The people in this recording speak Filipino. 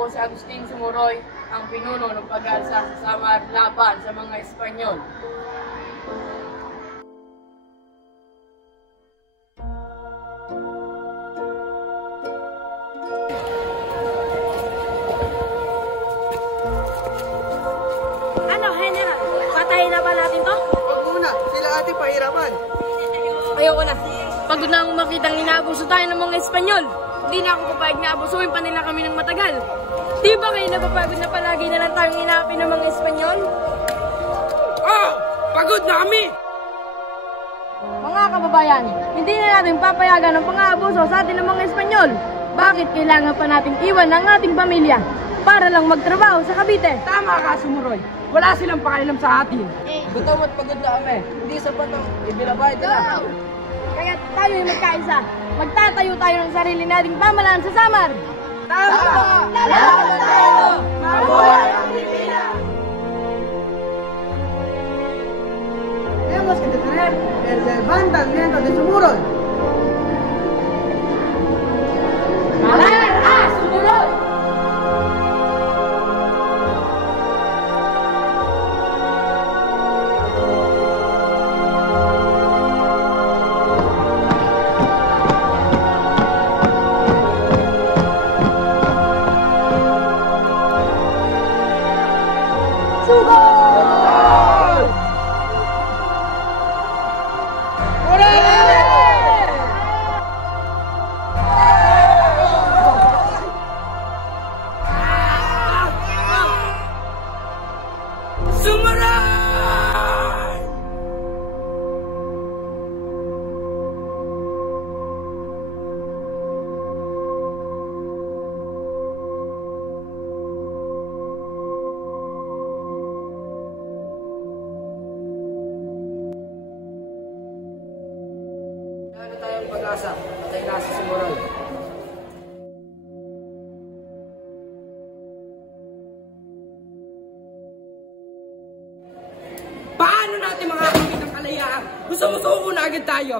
Ako si Agustin Sumuroy, ang pinuno ng pag-alsa sa Samar laban sa mga Espanyol. Ano, General? Patayin na ba natin to? Huwag muna, sila ate pahiraman. Ayoko na. Pagod na akong makitang inaabuso tayo ng mga Espanyol. Hindi na ako papayag na abusuin pa nila kami ng matagal. Di ba kayo napapagod na palagi na lang tayong inaapi ng mga Espanyol? Oh! Pagod na kami! Mga kababayan, hindi na natin papayagan ng pang-aabuso sa atin ng mga Espanyol. Bakit kailangan pa nating iwan ang ating pamilya para lang magtrabaho sa Cavite? Tama ka, Sumuroy. Wala silang pakialam sa atin. Gutom at pagod na kami. Hindi sapat ang ibilabayad nila. Kaya tayo ay magkaisa. Magtatayo tayo ng sarili nating pamalaan sa Samar. Tama! Lalaban tayo! Mabuhay ang Pilipinas! Tenemos que detener el levantamiento de Sumuroy. Malayan ka! Sumunod! Ano tayong pag-asa? Patay na si Sumuroy. Paano natin makakamit ang kalayaan? Gusto mo suko na agad tayo.